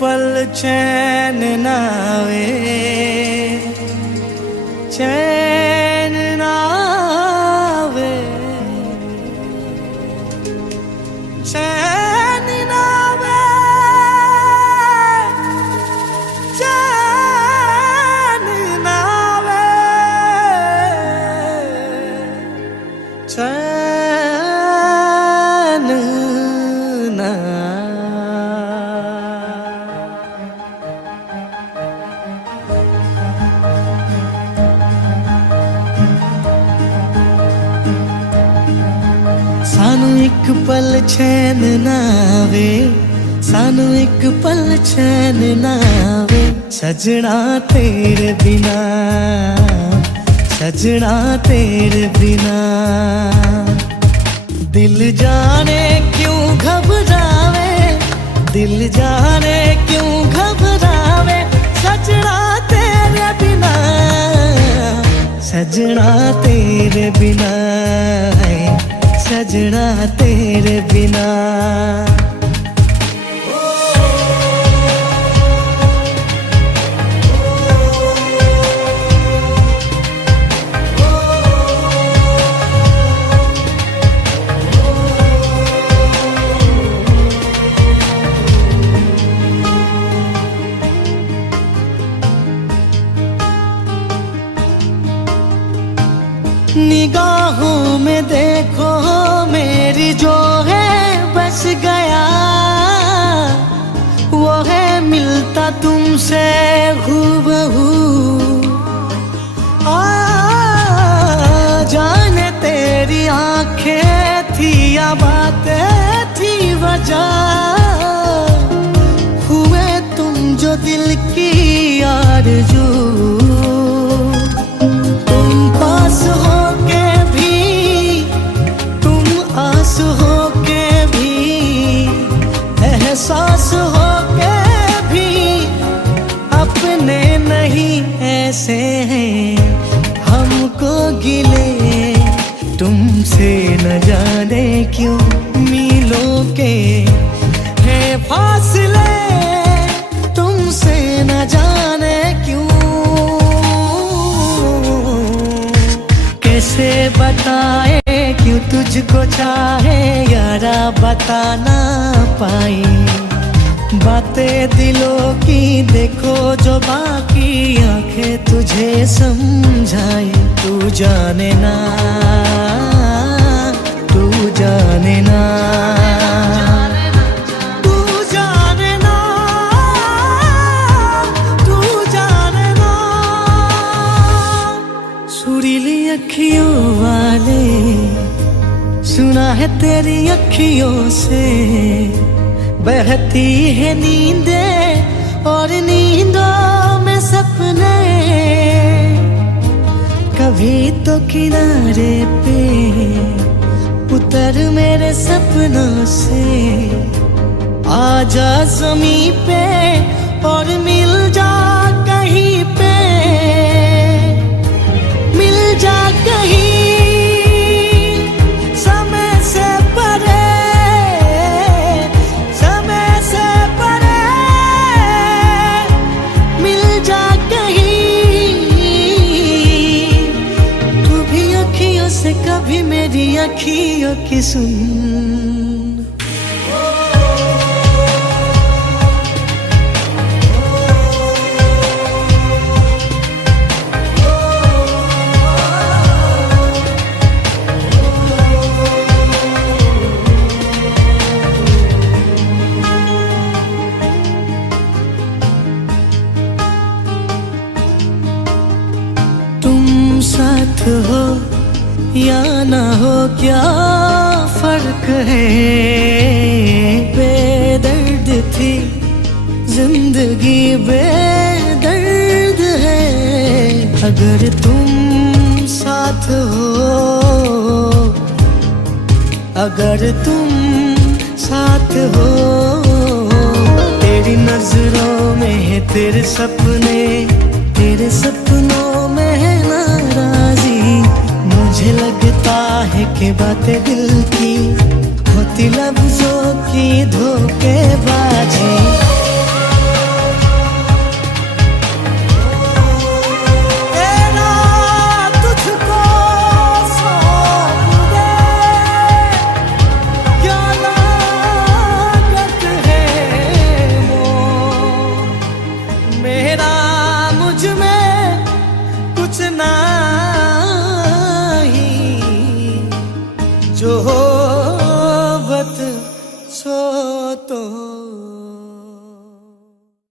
पल चैन नावे, चैन नावे, चैन नावे, चैन नावे, चैन ना। सानू एक पल चैन नावे, सानू एक पल चैन नावे, सजना तेरे बिना, सजना तेरे बिना। दिल जाने क्यों घबरावे, दिल जाने क्यों घबरावे, सजना तेरे बिना, सजना तेरे बिना, सजना तेरे बिना। निगाहों में देखो मेरी जो है बस गया, वो है मिलता तुमसे हूबहू। जाने तेरी आंखें थी या बातें थी वजह, हुए तुम जो दिल की आरज़ू। एहसास हो के भी अपने नहीं ऐसे हैं हमको गिले, तुमसे न जाने क्यों मीलों के हैं फासले, तुमसे न जाने क्यों। कैसे बताए क्यों तुझको चाहे यारा, बता ना पाई बातें दिलों की, देखो जो बाकी आंखें तुझे समझाए। तू जाने ना, तू जाने ना, तू जाने ना, तू जाने ना। सुरीली अखियों वाले सुना है तेरी अखियों से बहती है नींदें, और नींदों में सपने। कभी तो किनारे पे उतर मेरे सपनों से, आजा ज़मीं पे और मिल जा कहीं पे, मिल जा कहीं से कभी मेरी अखियों की सुन। तुम साथ हो या ना हो क्या फर्क है, बेदर्द थी जिंदगी बेदर्द है। अगर तुम साथ हो, अगर तुम साथ हो, तेरी नजरों में है तेरे सपने, तेरे सपनों में है नाराजी। मुझे लगता है कि बातें दिल की होती लफ्जों की धोखेबाजी। जो